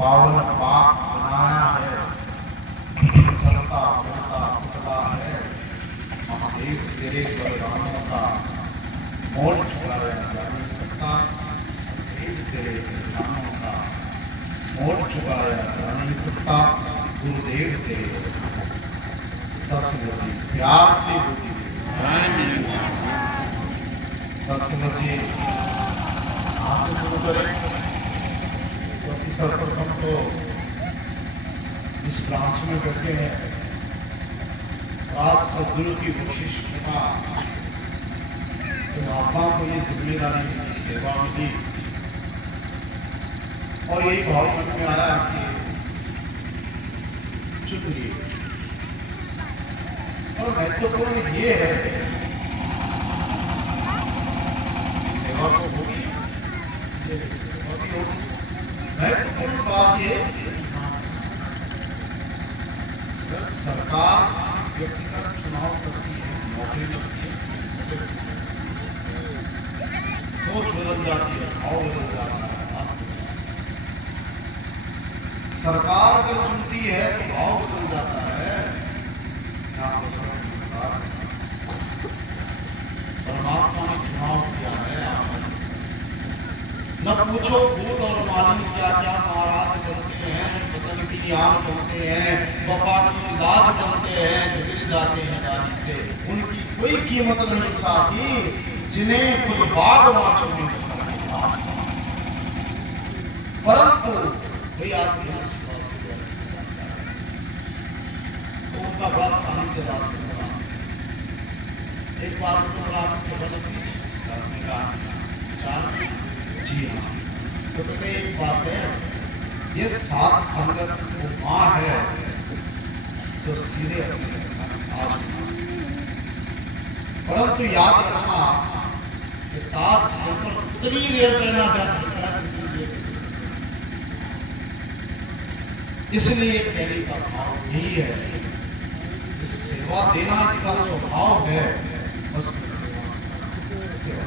पावन पाप बनाया है, चलता फिरता पुतला है, महादेव तेरे बलरामों का मोल चुकाया जा नहीं सकता, महादेव तेरे किसानों का मोल चुकाया जा नहीं सकता, गुरुदेव तेरे सरस्वती प्यार से होती सरस्वती यहाँ से शुरू करें। क्योंकि सर्वप्रथम तो इस ब्रांच में बैठे हैं, आज सदगुरु की कोशिश का तो महात्मा को ये जिम्मेदारी की सेवा मिली और यही भाव मन में आया कि चुन लिए। और महत्वपूर्ण ये है सेवा तो होगी, महत्वपूर्ण बात ये सरकार व्यक्तिगत चुनाव करती है, नौकरी लगती है, सोच बदल जाती है, भाव बदल जाता है। सरकार अगर चुनती है तो भाव बदल जाता है। परमात्मा ने चुनाव किया है, न पूछो भूत और मालिन क्या क्या महाराज बनते हैं, बदन की याद बनते हैं, वफा की लाज बनते हैं, गिर जाते हैं गाड़ी से, उनकी कोई कीमत नहीं साथी, जिन्हें कुछ बागवान नहीं कर सकता। परंतु वही आदमी तो उनका बड़ा साहित्य राज होगा। एक बार तो बड़ा जी हाँ, तो कहते एक बात है, ये सात संगत वो माँ है जो सीधे आज, परंतु याद रखना कि सात संगत उतनी देर करना जा सकता है, इसलिए कहने का भाव यही है, इस सेवा देना इसका स्वभाव है, बस सेवा।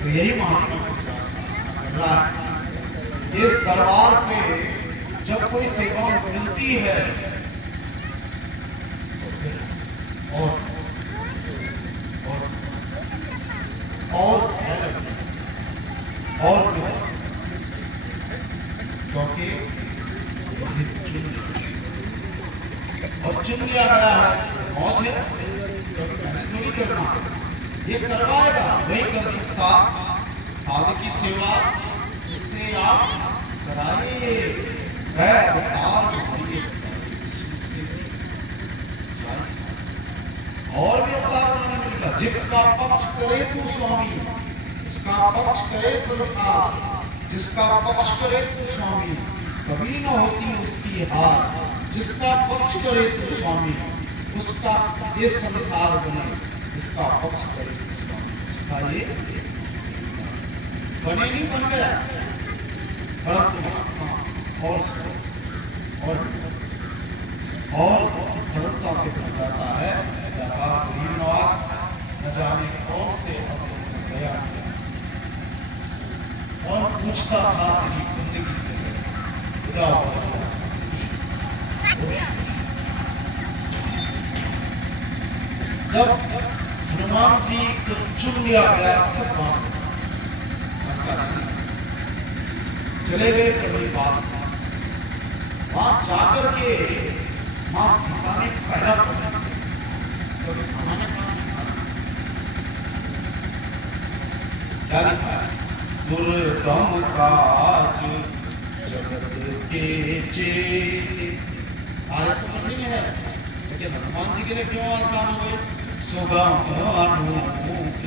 तो यही महात्मा इस दरबार पे जब कोई सेवा मिलती है तो फिर और क्योंकि और चुन लिया गया है, मौज है, क्योंकि मैंने थोड़ी करना, ये करवाएगा नहीं कर सकता। साधु की सेवा इससे आप कराइए, और भी अवतार नहीं मिलता। जिसका पक्ष करे तू स्वामी, जिसका पक्ष करे संसार, जिसका पक्ष करे तू स्वामी, कभी न होती उसकी हार। जिसका पक्ष करे तू स्वामी, उसका ये संसार बने, जिसका पक्ष करे तू स्वामी, उसका ये बने नहीं बन गया, परंतु और सरलता से बन जाता है। न जाने कौन से गया और पूछता था तेरी जिंदगी से खुदा जब हनुमान जी को चुन लिया गया, सब चले गए कभी बात वहां जाकर के मां सीता ने पहला प्रश्न कभी सामान्य क्या लिखा है, दुर्गम काज जगत के चेते। आयत तो पढ़ने में है, लेकिन हनुमान जी के लिए क्यों आसान हुए? सुगम अनूप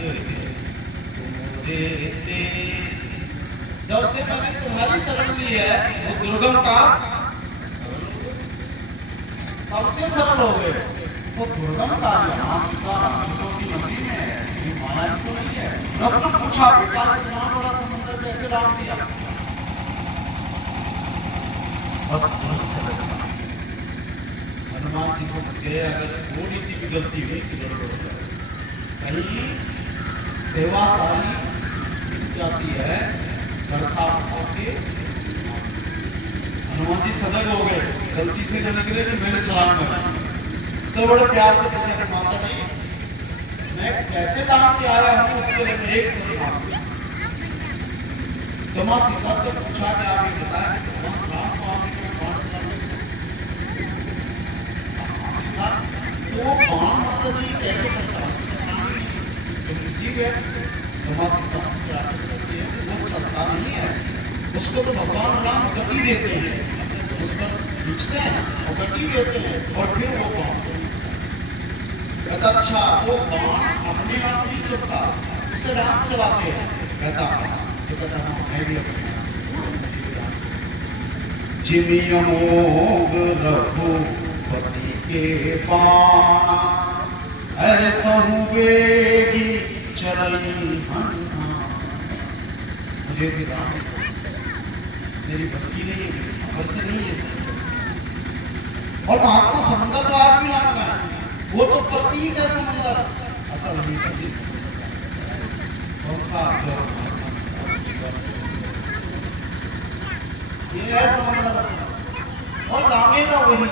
जब से मैंने तुम्हारी शरण ली है, वो दुर्गम का सबसे सरल हो गए। वो दुर्गम का यहाँ की मंदिर में है, माया तो नहीं है। प्रश्न पूछा, बेटा इतना बड़ा समुद्र कैसे डाल दिया? बस हनुमान जी को गए, अगर थोड़ी सी भी गलती हुई तो गड़बड़ हो जाए। कहीं सेवा सारी जाती है, करता होके हनुमान जी सजग हो गए, गलती से न निकले कि मैंने छलांग लगाई। तो बड़े प्यार से पूछा कि माता जी मैं कैसे दान के आया हूँ, उसके लिए मैं एक प्रश्न आपसे। तो मां सीता से पूछा कि आप ये बताएं कि भगवान राम को आपने कौन सा तो बाण माता जी कैसे चलता है? ठीक है, तो मां सीता कहती है वो चलता नहीं है, उसको तो भगवान राम गति देते हैं, उस पर खींचते हैं और गति देते हैं और फिर वो बाण कहता अच्छा वो बाण अपने आप नहीं चलता, उसे राम चलाते हैं। कहता तो कहता हाँ मैं भी अपने जिमि अमोघ रघुपति के बाण ऐसा वेगी चलई हनुमान। मुझे भी राम मेरी बस की नहीं है, मेरी समझ नहीं है। और महात्मा समंदर तो आदमी लाना है, वो तो प्रतीक है समंदर, असल नहीं समझी कौन सा ये है समंदर और लांगेगा वही।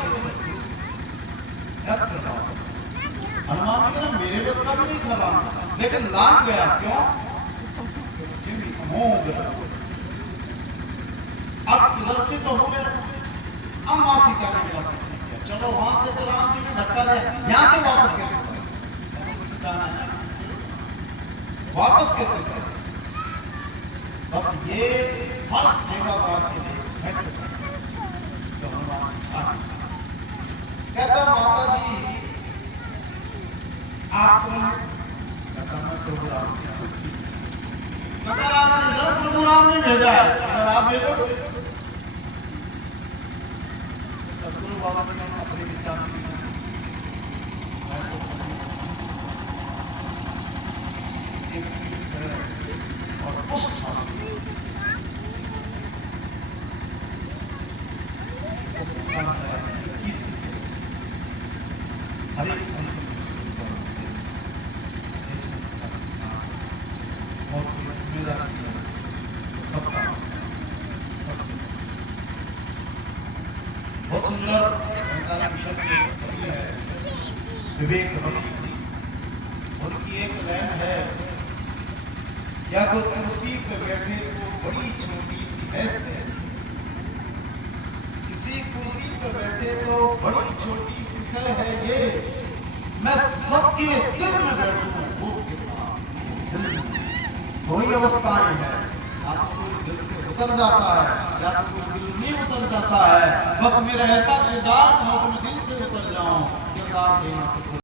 हनुमान जी ने मेरे बस का भी नहीं था लांग, लेकिन लांग गया क्यों? अब इधर से तो हो गया, अब मां सीता ने क्या किया, चलो वहां से तो राम जी ने धक्का दिया, यहां से वापस कैसे जाना है, वापस कैसे करें? बस ये हर सेवादार के लिए तो कहता माता जी आप प्रभु राम की शक्ति, कहता राम इधर प्रभु राम ने भेजा है, अगर आप भेजो। सदगुरु बाबा जी ने अपने विचार और उस हर एक संत और जिम्मेदारी सबका बहुत सुंदर है विवेक भक्ति। उनकी एक लाइन है, या तो कुर्सी पर बैठे तो बड़ी छोटी सी भैंस है, किसी कुर्सी पर बैठे तो बड़ी छोटी सी सह है ये, मैं सबके दिल में बैठूं वो कितना। वही अवस्थाएं है, आपको दिल से उतर जाता है या तो कोई दिल में उतर जाता है, बस मेरा ऐसा किरदार हो कि मैं दिल से उतर जाऊं, किरदार देना